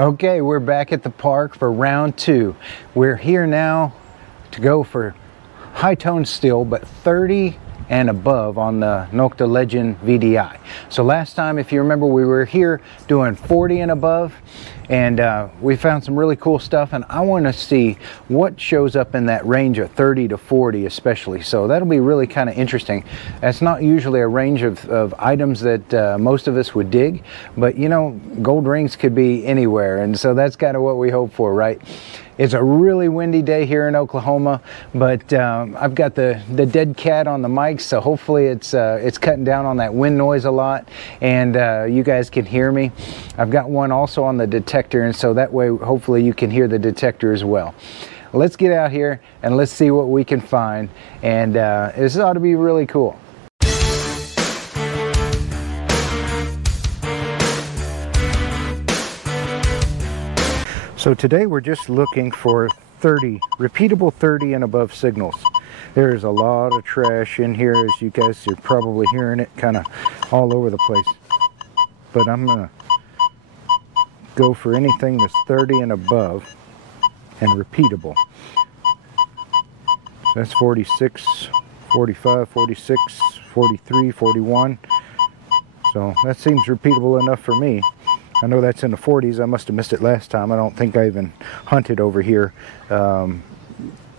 Okay, we're back at the park for round two. We're here now to go for high tone still, but 30 and above on the Nokta Legend VDI. So last time, if you remember, we were here doing 40 and above, and we found some really cool stuff, and I want to see what shows up in that range of 30 to 40 especially. So that'll be really kind of interesting. That's not usually a range of items that most of us would dig, but you know, gold rings could be anywhere, and so that's kind of what we hope for, right? It's a really windy day here in Oklahoma, but I've got the dead cat on the mic, so hopefully it's cutting down on that wind noise a lot, and you guys can hear me. I've got one also on the detector, and so that way hopefully you can hear the detector as well. Let's get out here and let's see what we can find, and this ought to be really cool. So today we're just looking for 30, repeatable 30 and above signals. There's a lot of trash in here, as you guys are probably hearing it kind of all over the place. But I'm going to go for anything that's 30 and above and repeatable. That's 46, 45, 46, 43, 41. So that seems repeatable enough for me. I know that's in the 40s. I must have missed it last time. I don't think I even hunted over here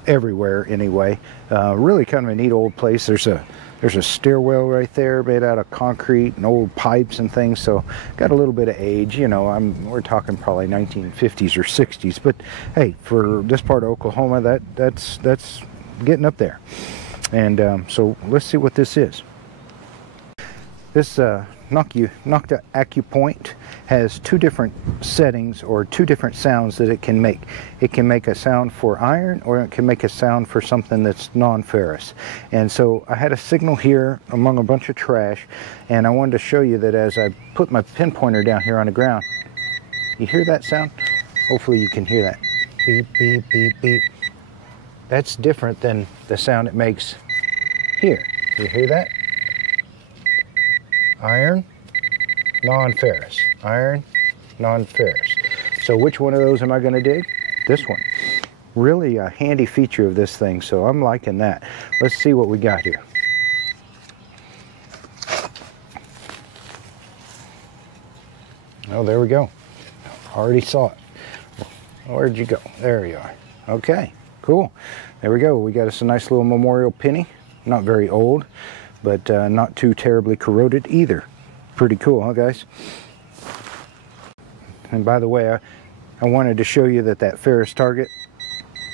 everywhere anyway. Really kind of a neat old place. There's a stairwell right there made out of concrete and old pipes and things. So got a little bit of age. You know, we're talking probably 1950s or 60s. But hey, for this part of Oklahoma, that's getting up there. And so let's see what this is. This Nokta Accupoint has two different settings, or two different sounds that it can make. It can make a sound for iron, or it can make a sound for something that's non-ferrous. And so I had a signal here among a bunch of trash, and I wanted to show you that as I put my pinpointer down here on the ground. You hear that sound? Hopefully you can hear that. Beep, beep, beep, beep. That's different than the sound it makes here. You hear that? Iron, non-ferrous. Iron, non-ferrous. So which one of those am I going to dig? This one. Really a handy feature of this thing, so I'm liking that. Let's see what we got here. Oh, there we go. Already saw it. Where'd you go? There you are. Okay, cool. There we go. We got us a nice little memorial penny. Not very old, but not too terribly corroded either. Pretty cool, huh, guys? And by the way, I wanted to show you that ferrous target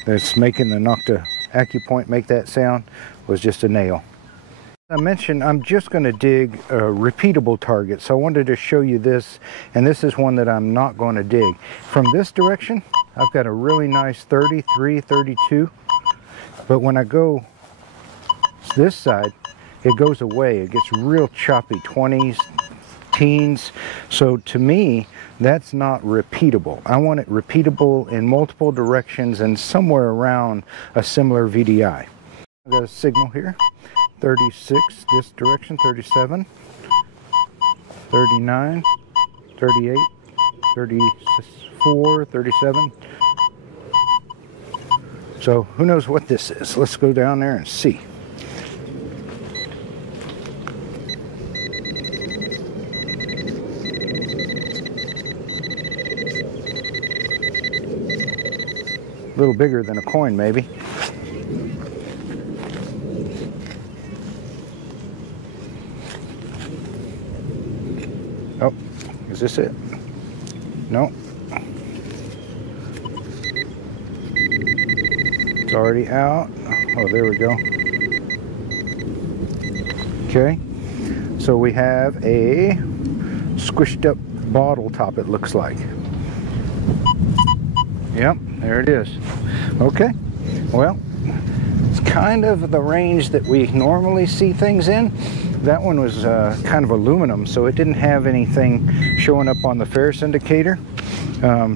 that's making the Nokta Accupoint make that sound was just a nail. I mentioned I'm just going to dig a repeatable target, so I wanted to show you this, and this is one that I'm not going to dig. From this direction, I've got a really nice 33, 32, but when I go this side, it goes away. It gets real choppy, 20s, teens. So to me, that's not repeatable. I want it repeatable in multiple directions and somewhere around a similar VDI. I've got a signal here, 36 this direction, 37, 39, 38, 34, 37. So who knows what this is? Let's go down there and see. A little bigger than a coin, maybe. Oh, is this it? No. It's already out. Oh, there we go. Okay. So we have a squished up bottle top, it looks like. Yep, there it is. Okay, well, it's kind of the range that we normally see things in. That one was kind of aluminum, so it didn't have anything showing up on the ferrous indicator.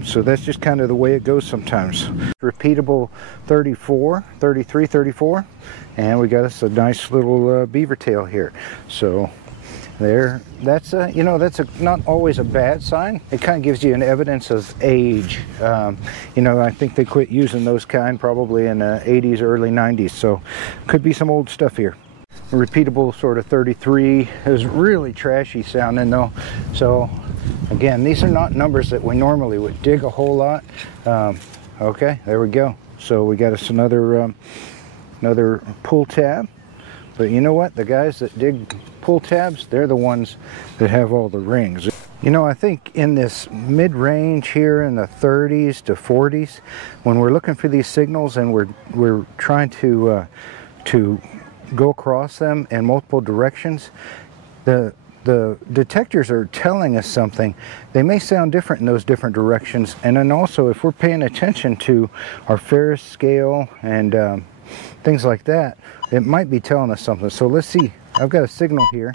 So that's just kind of the way it goes sometimes. Repeatable 34, 33, 34, and we got us a nice little beaver tail here. So there. That's a, you know, that's not always a bad sign. It kind of gives you an evidence of age. You know, I think they quit using those kind probably in the 80s, early 90s. So could be some old stuff here. A repeatable sort of 33. It was really trashy sounding though. So again, these are not numbers that we normally would dig a whole lot. Okay, there we go. So we got us another another pull tab. But you know what? The guys that dig pull tabs, they're the ones that have all the rings. You know, I think in this mid-range here in the 30s to 40s, when we're looking for these signals and we're trying to go across them in multiple directions, the detectors are telling us something. They may sound different in those different directions. And then also, if we're paying attention to our Ferris scale and things like that, it might be telling us something. So let's see. I've got a signal here.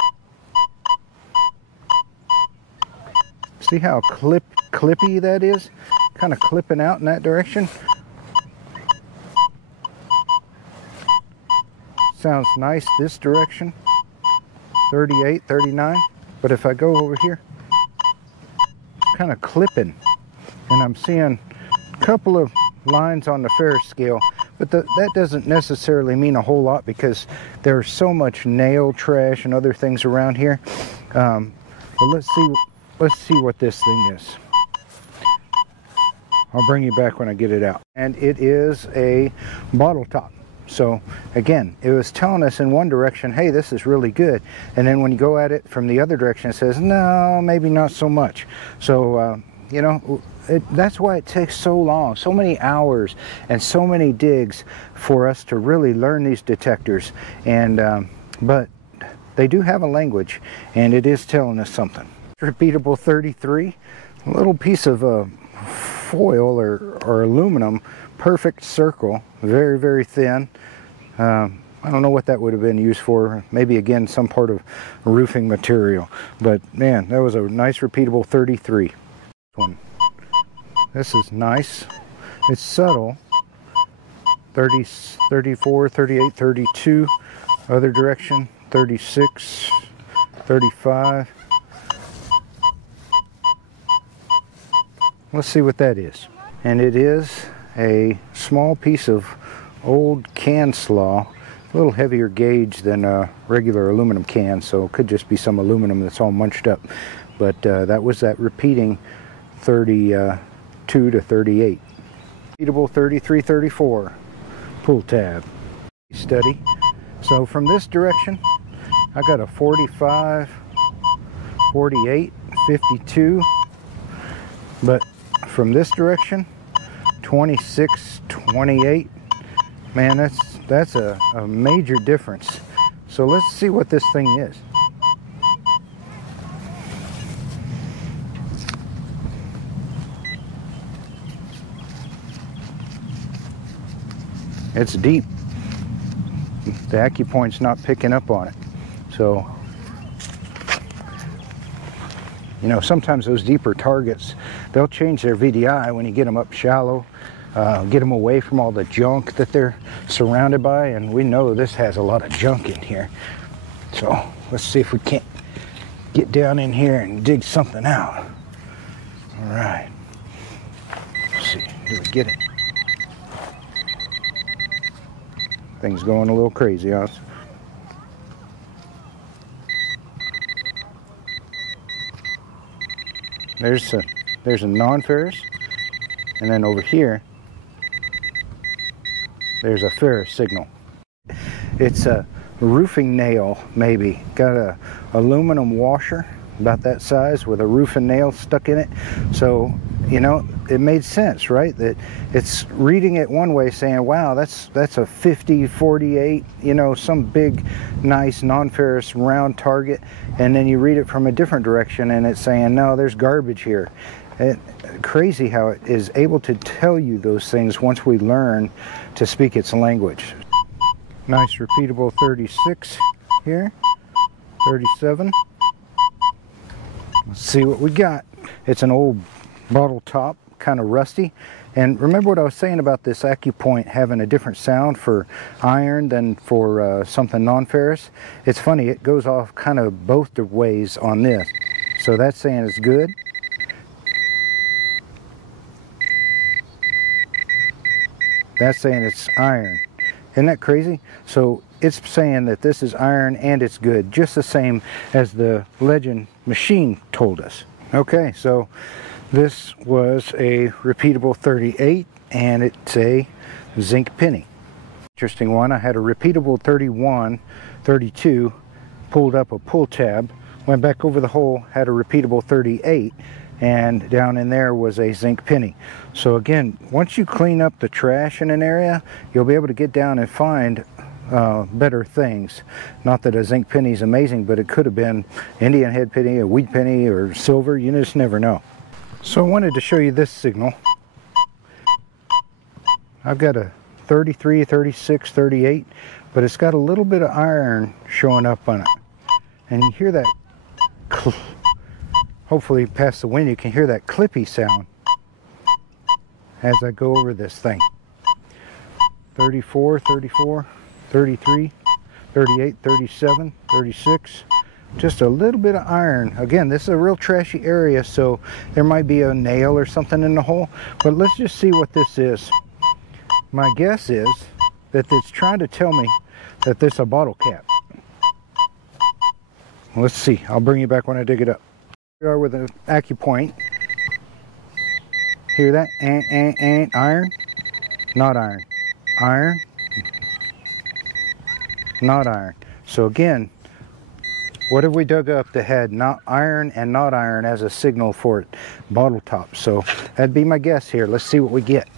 See how clippy that is? Kind of clipping out in that direction. Sounds nice this direction. 38, 39. But if I go over here, it's kind of clipping. And I'm seeing a couple of lines on the Ferris scale. But that doesn't necessarily mean a whole lot because there's so much nail trash and other things around here. But let's see what this thing is. I'll bring you back when I get it out. And it is a bottle top. So again, it was telling us in one direction, hey, this is really good. And then when you go at it from the other direction, it says, no, maybe not so much. So, you know, that's why it takes so long, so many hours and so many digs for us to really learn these detectors. And but they do have a language, and it is telling us something. Repeatable 33, a little piece of foil or aluminum, perfect circle, very, very thin. I don't know what that would have been used for. Maybe again some part of roofing material. But man, that was a nice repeatable 33 one. This is nice. It's subtle. 30, 34, 38, 32. Other direction, 36, 35. Let's see what that is. And it is a small piece of old can slaw. A little heavier gauge than a regular aluminum can, so it could just be some aluminum that's all munched up. But that was that repeating 32 to 38. Repeatable 33, 34 pull tab. Steady. So from this direction, I got a 45, 48, 52. But from this direction, 26, 28. Man, that's a major difference. So let's see what this thing is. It's deep. The Accupoint's not picking up on it. So, you know, sometimes those deeper targets, they'll change their VDI when you get them up shallow, get them away from all the junk that they're surrounded by, and we know this has a lot of junk in here. So let's see if we can't get down in here and dig something out. All right. Let's see, do we get it? Things going a little crazy on us. There's a non-ferrous, and then over here there's a ferrous signal. It's a roofing nail, maybe. Got a aluminum washer about that size with a roofing nail stuck in it. So, you know, it made sense, right? That it's reading it one way saying, wow, that's a 50, 48, you know, some big, nice, non-ferrous round target. And then you read it from a different direction and it's saying, no, there's garbage here. Crazy how it is able to tell you those things once we learn to speak its language. Nice repeatable 36 here, 37. Let's see what we got. It's an old bottle top kind of rusty. And remember what I was saying about this Accupoint having a different sound for iron than for something non-ferrous? It's funny, it goes off kind of both the ways on this. So that's saying it's good. That's saying it's iron. Isn't that crazy? So it's saying that this is iron and it's good, just the same as the Legend machine told us. Okay, so this was a repeatable 38 and it's a zinc penny. Interesting one. I had a repeatable 31, 32, pulled up a pull tab, went back over the hole, had a repeatable 38, and down in there was a zinc penny. So again, once you clean up the trash in an area, you'll be able to get down and find better things. Not that a zinc penny is amazing, but it could have been Indian head penny, a wheat penny, or silver. You just never know. So I wanted to show you this signal. I've got a 33, 36, 38, but it's got a little bit of iron showing up on it. And you hear that, hopefully past the wind, you can hear that clippy sound as I go over this thing. 34, 34, 33, 38, 37, 36. Just a little bit of iron. Again, this is a real trashy area, so there might be a nail or something in the hole, but let's just see what this is. My guess is that it's trying to tell me that this is a bottle cap. Let's see. I'll bring you back when I dig it up. Here we are with an Accupoint. Hear that? Iron? Not iron. Iron? Not iron. So again, what have we dug up that had not iron and not iron as a signal for bottle top? So that'd be my guess here. Let's see what we get.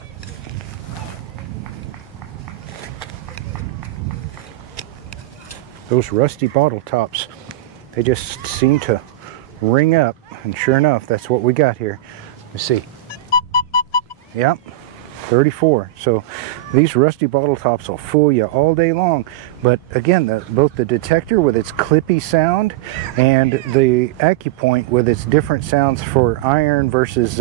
Those rusty bottle tops, they just seem to ring up, and sure enough, that's what we got here. Let's see. Yep, 34. So these rusty bottle tops will fool you all day long. But again, both the detector with its clippy sound and the Accupoint with its different sounds for iron versus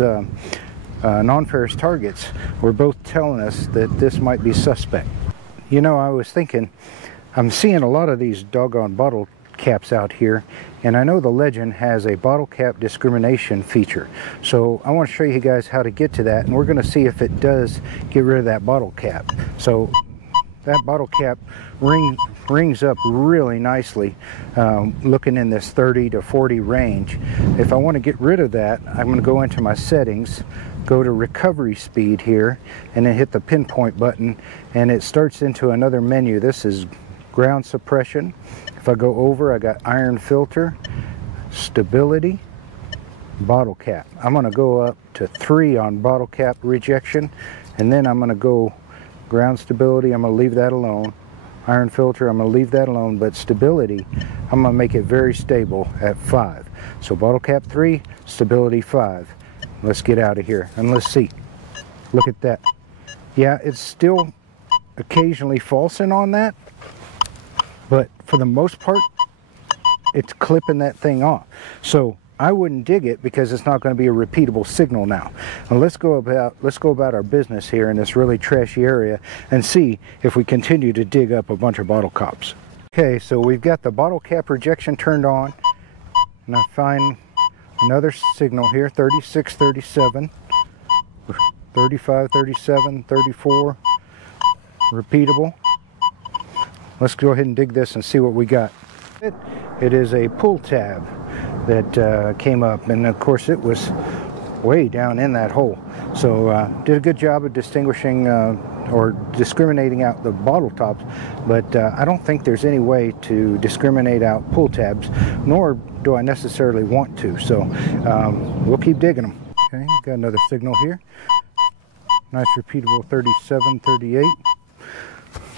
non-ferrous targets were both telling us that this might be suspect. You know, I was thinking, I'm seeing a lot of these doggone bottle caps out here, and I know the Legend has a bottle cap discrimination feature. So I want to show you guys how to get to that, and we're going to see if it does get rid of that bottle cap. So that bottle cap rings up really nicely, looking in this 30 to 40 range. If I want to get rid of that, I'm going to go into my settings, go to recovery speed here, and then hit the pinpoint button, and it starts into another menu. This is ground suppression. If I go over, I got iron filter, stability, bottle cap. I'm going to go up to 3 on bottle cap rejection, and then I'm going to go ground stability. I'm going to leave that alone. Iron filter, I'm going to leave that alone, but stability, I'm going to make it very stable at 5. So bottle cap 3, stability 5. Let's get out of here and let's see. Look at that. Yeah, it's still occasionally falsing on that, but for the most part, it's clipping that thing off. So I wouldn't dig it because it's not going to be a repeatable signal now. And let's go about our business here in this really trashy area and see if we continue to dig up a bunch of bottle caps. Okay, so we've got the bottle cap rejection turned on, and I find another signal here, 36, 37, 35, 37, 34, repeatable. Let's go ahead and dig this and see what we got. It is a pull tab that came up, and of course it was way down in that hole. So did a good job of distinguishing or discriminating out the bottle tops, but I don't think there's any way to discriminate out pull tabs, nor do I necessarily want to. So we'll keep digging them. Okay, got another signal here. Nice repeatable 37, 38.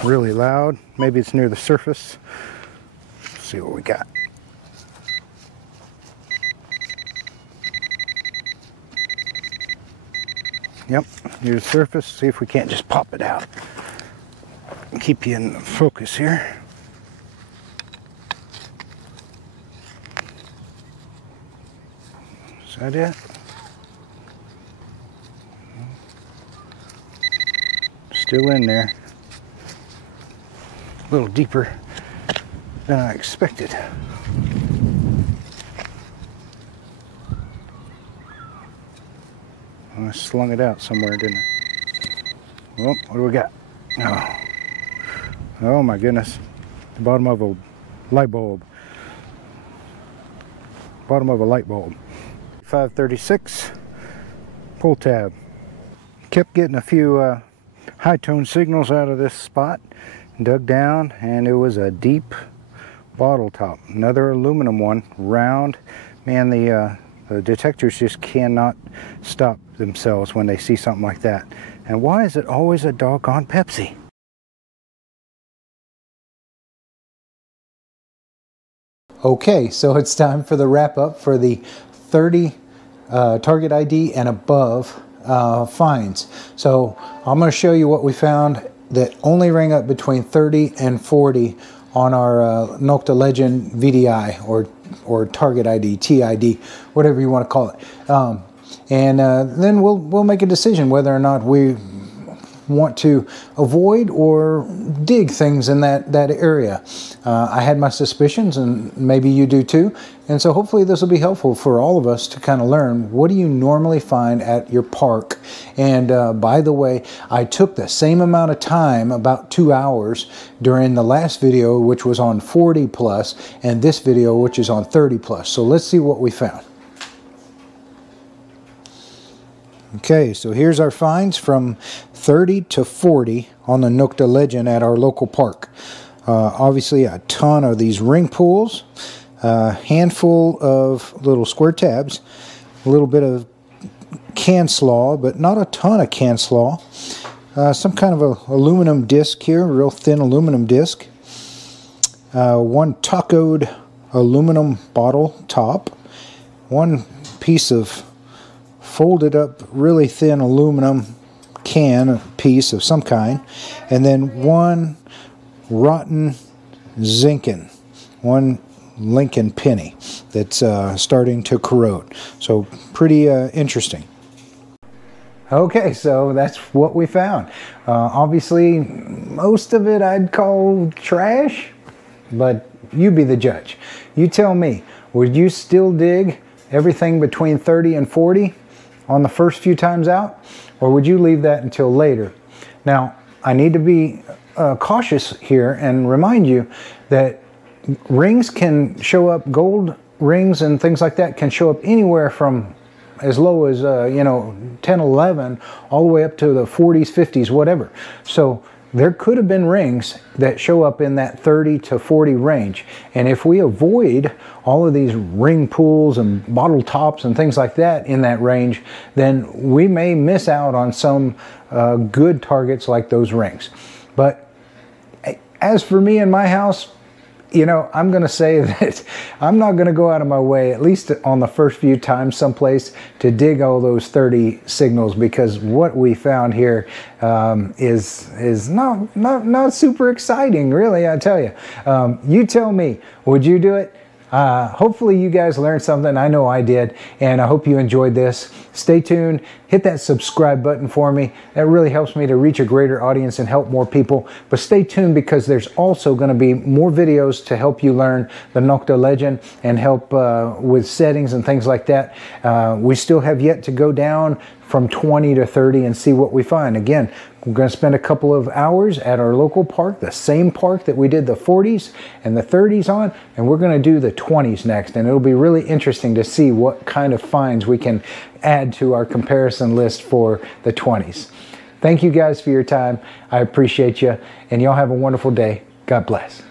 Really loud. Maybe it's near the surface. Let's see what we got. Yep, near the surface. See if we can't just pop it out. Keep you in focus here. Is that it? Still in there. A little deeper than I expected. I slung it out somewhere, didn't I? Well, what do we got? Oh my goodness. The bottom of a light bulb. Bottom of a light bulb. 536 pull tab. Kept getting a few high tone signals out of this spot. Dug down and it was a deep bottle top. Another aluminum one, round. Man, the detectors just cannot stop themselves when they see something like that. And why is it always a doggone Pepsi? Okay, so it's time for the wrap up for the 30 target ID and above finds. So I'm going to show you what we found that only rang up between 30 and 40 on our Nokta Legend VDI or target ID, TID, whatever you want to call it. Then we'll make a decision whether or not we want to avoid or dig things in that area. I had my suspicions, and maybe you do too, and so hopefully this will be helpful for all of us to kind of learn, what do you normally find at your park? And by the way, I took the same amount of time, about 2 hours, during the last video, which was on 40 plus, and this video, which is on 30 plus. So let's see what we found. Okay, so here's our finds from 30 to 40 on the Nokta Legend at our local park. Obviously a ton of these ring pools, a handful of little square tabs, a little bit of can slaw, but not a ton of can slaw. Some kind of a aluminum disc here, a real thin aluminum disc. One tacoed aluminum bottle top. One piece of folded up really thin aluminum can piece of some kind, and then one rotten zinkin, one Lincoln penny that's starting to corrode. So pretty interesting. Okay, so that's what we found. Obviously most of it I'd call trash, but you be the judge. You tell me, would you still dig everything between 30 and 40 on the first few times out, or would you leave that until later? Now, I need to be cautious here and remind you that rings can show up, gold rings and things like that can show up anywhere from as low as 10, 11, all the way up to the 40s, 50s, whatever. So there could have been rings that show up in that 30 to 40 range. And if we avoid all of these ring pools and bottle tops and things like that in that range, then we may miss out on some good targets like those rings. But as for me in my house, I'm going to say that I'm not going to go out of my way, at least on the first few times someplace, to dig all those 30 signals, because what we found here is not super exciting, really, I tell you. You tell me, would you do it? Hopefully you guys learned something. I know I did, and I hope you enjoyed this. Stay tuned. Hit that subscribe button for me. That really helps me to reach a greater audience and help more people. But stay tuned, because there's also going to be more videos to help you learn the Nokta Legend and help with settings and things like that. We still have yet to go down from 20 to 30 and see what we find. Again, we're going to spend a couple of hours at our local park, the same park that we did the 40s and the 30s on, and we're going to do the 20s next, and it'll be really interesting to see what kind of finds we can add to our comparison list for the 20s. Thank you guys for your time. I appreciate you, and y'all have a wonderful day. God bless.